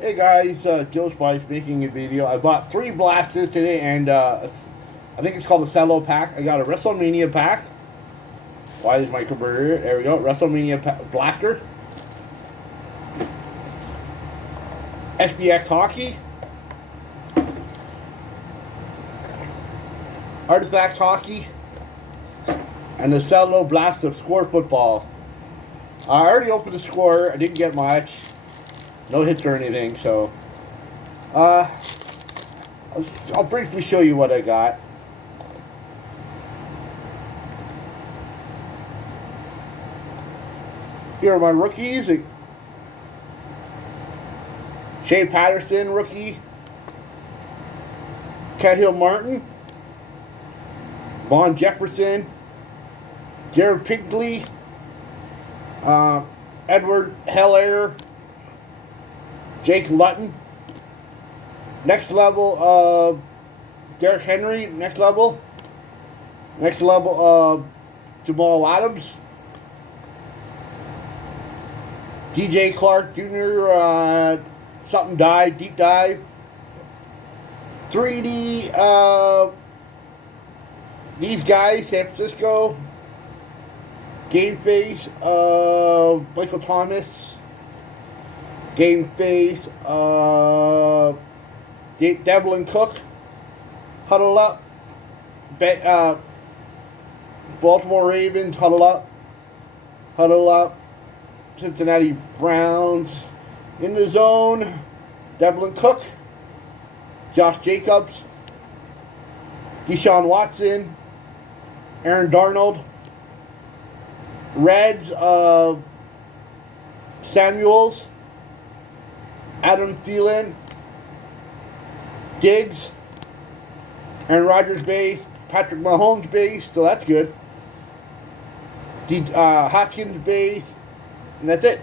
Hey guys, Joe Spice making a video. I bought 3 blasters today, and I think it's called a Cello pack. I got a WrestleMania pack. Why is my converter here? There we go. WrestleMania blaster. SBX hockey. Artifacts hockey. And the Cello blast of score football. I already opened the score. I didn't get much. No hits or anything, so I'll briefly show you what I got. Here are my rookies. Shane Patterson, rookie. Cahill Martin. Vaughn Jefferson. Jared Pigley. Edward Heller. Jake Luton. Next level, Derrick Henry. Next level, Jamal Adams. DJ Clark Jr. Something dive, deep dive. 3D. These guys, San Francisco. Game face. Michael Thomas. Game face, Devlin Cook, huddle up, Baltimore Ravens, huddle up, Cincinnati Browns, in the zone, Devlin Cook, Josh Jacobs, Deshaun Watson, Aaron Darnold, Reds, Samuels, Adam Thielen, Diggs, Aaron Rodgers base, Patrick Mahomes base, so that's good. Hoskins base, and that's it.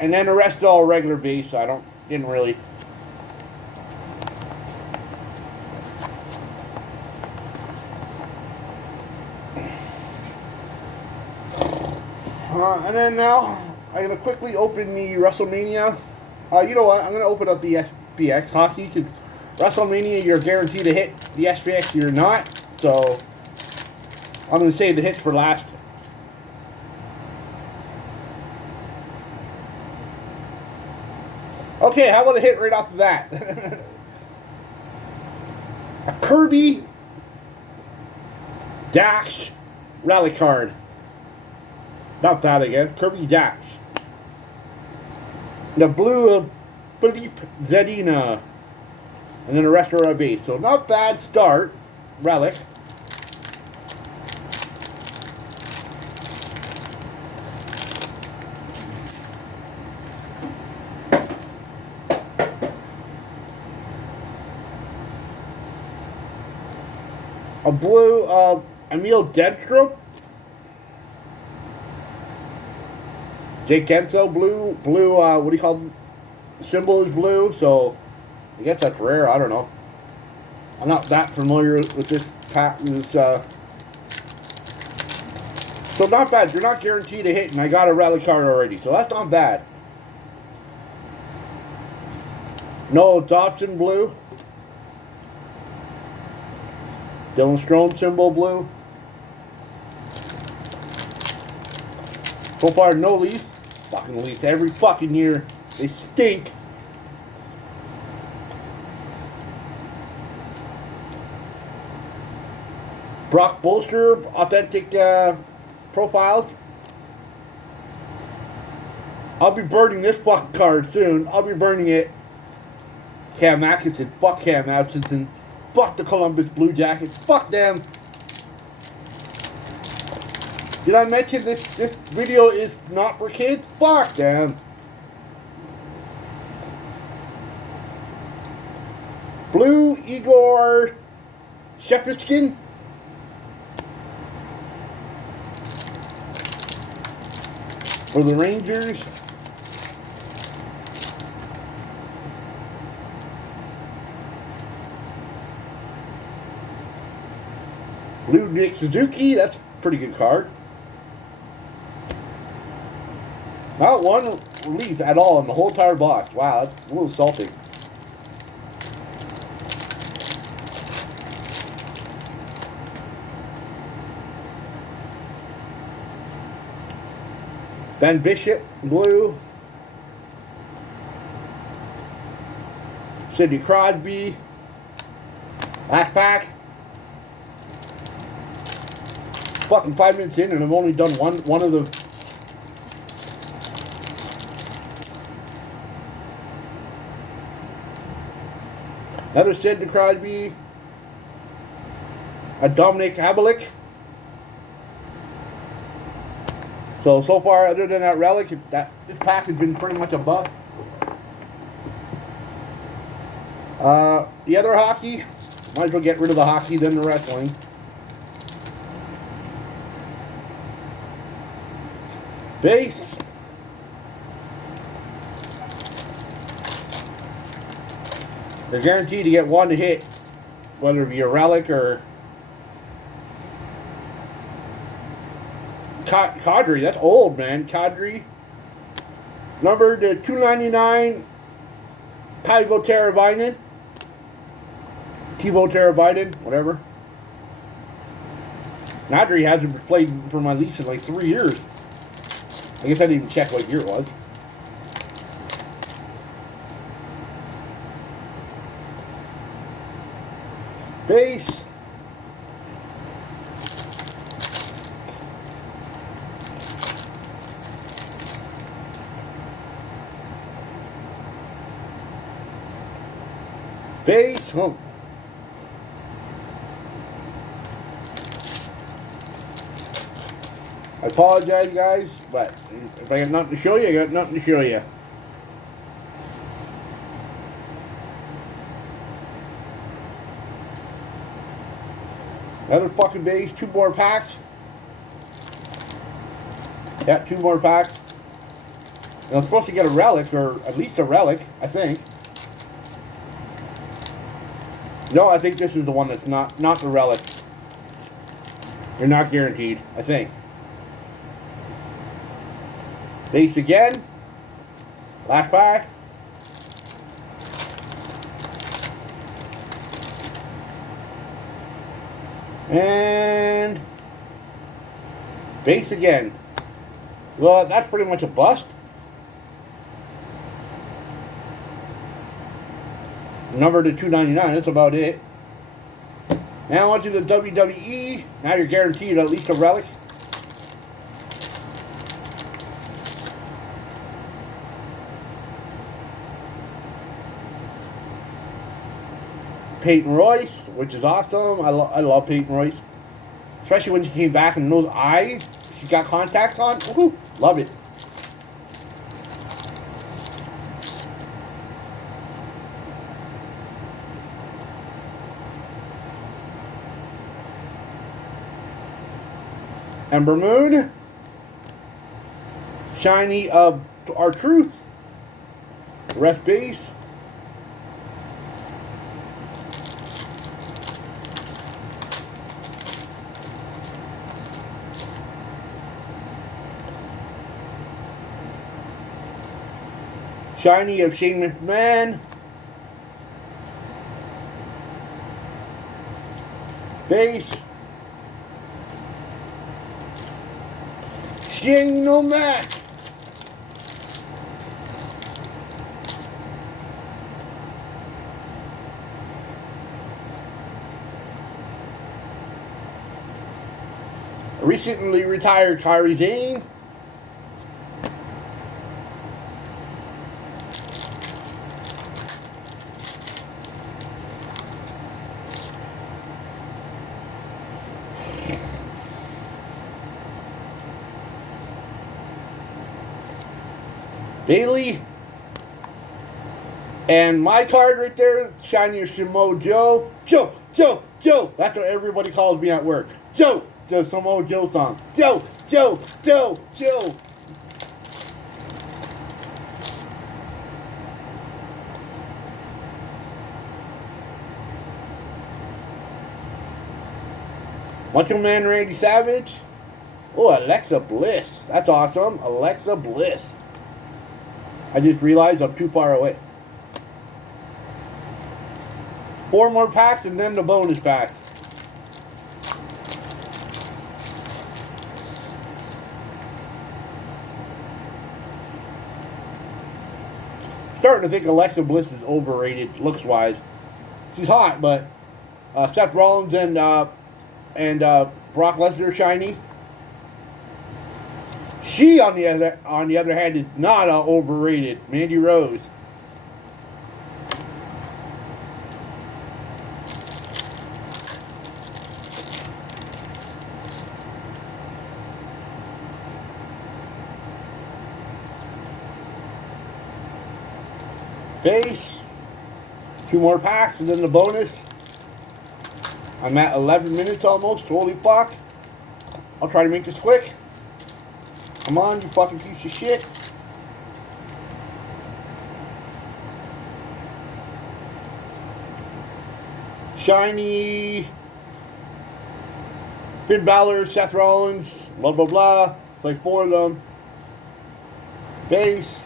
And then the rest all regular base, so I didn't really. And then now, I'm going to quickly open the WrestleMania. You know what? I'm going to open up the SBX hockey because WrestleMania, you're guaranteed to hit. The SBX, you're not. So, I'm going to save the hits for last. Okay, how about a hit right off the bat? A Kirby Dash rally card. Not that again. Kirby Dash. The blue of Philippe Zadina. And then the rest are our base. So not bad start. Relic. A blue Emil Dedstrom. Jake Genso, blue, what do you call it? Symbol is blue, so I guess that's rare, I don't know. I'm not that familiar with this pattern, so not bad. You're not guaranteed a hit, and I got a rally card already, so that's not bad. Noah Dobson, blue. Dylan Strome, symbol, blue. So far, no Leafs. Fucking Leafs every fucking year. They stink. Brock Bolster, authentic profiles. I'll be burning this fucking card soon. I'll be burning it. Cam Atkinson. Fuck Cam Atkinson. Fuck the Columbus Blue Jackets. Fuck them. Did I mention this video is not for kids? Fuck them. Blue Igor Sheffinskin. For the Rangers. Blue Nick Suzuki, that's a pretty good card. Not one relief at all in the whole entire box. Wow, that's a little salty. Ben Bishop, blue. Sidney Crosby. Last pack. Fucking 5 minutes in, and I've only done one of the. Another Sidney Crosby. A Dominic Havlicek. So far, other than that relic, this pack has been pretty much a buck. The other hockey, might as well get rid of the hockey than the wrestling. Base. You're guaranteed to get one to hit, whether it be a relic or Kadri. That's old, man. Kadri. Number to 299. Teuvo Teravainen. Teuvo Teravainen, whatever. Kadri hasn't played for my Leafs in like 3 years. I guess I didn't even check what year it was. Base. Base. Oh. I apologize, guys, but if I got nothing to show you, I got nothing to show you. Another fucking base, 2 more packs. Yeah, 2 more packs. And I'm supposed to get a relic, or at least a relic, I think. No, I think this is the one that's not the relic. You're not guaranteed, I think. Base again. Last pack. And base again. Well, that's pretty much a bust. Number to 299, that's about it. Now on to the WWE. Now you're guaranteed at least a relic. Peyton Royce, which is awesome. I love Peyton Royce. Especially when she came back and those eyes, she got contacts on. Woohoo! Love it. Ember Moon. Shiny of our truth. Ref base. Shiny of Shane McMahon. Base. Shane O'Mac. Recently retired Kyrie Zane. Bailey. And my card right there, shiny Samoa Joe. Joe. That's what everybody calls me at work. Joe. The Samoa Joe song. Joe. Macho Man Randy Savage. Oh, Alexa Bliss. That's awesome. Alexa Bliss. I just realized I'm too far away. 4 more packs and then the bonus pack. Starting to think Alexa Bliss is overrated looks-wise. She's hot, but Seth Rollins and Brock Lesnar shiny. She, on the other hand, is not overrated. Mandy Rose. Base. 2 more packs and then the bonus. I'm at 11 minutes almost. Holy fuck. I'll try to make this quick. Come on, you fucking piece of shit. Shiny. Finn Balor, Seth Rollins, blah, blah, blah. Like 4 of them. Base.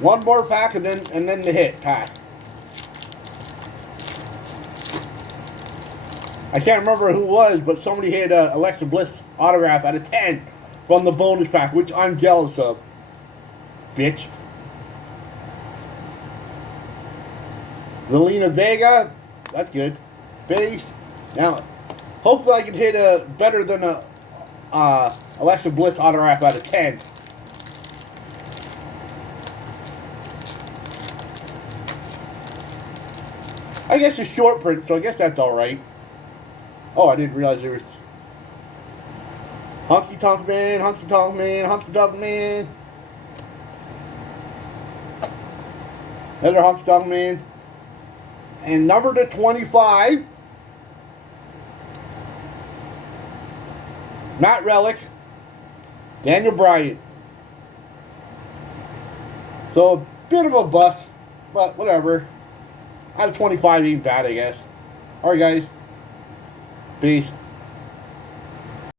One more pack and then the hit pack. I can't remember who it was, but somebody had a Alexa Bliss autograph out of 10 from the bonus pack, which I'm jealous of. Bitch. Zelina Vega, that's good. Base. Now, hopefully I can hit a better than a Alexa Bliss autograph out of 10. I guess it's short print, so I guess that's alright. Oh, I didn't realize there was Honky Tonk Man, Honky Tonk Man, Honky Tonk Man. Another Honky Tonk Man. And number to 25. Matt Relic. Daniel Bryan. So, a bit of a bust, but whatever. Out of 25 ain't bad, I guess. Alright, guys. Peace.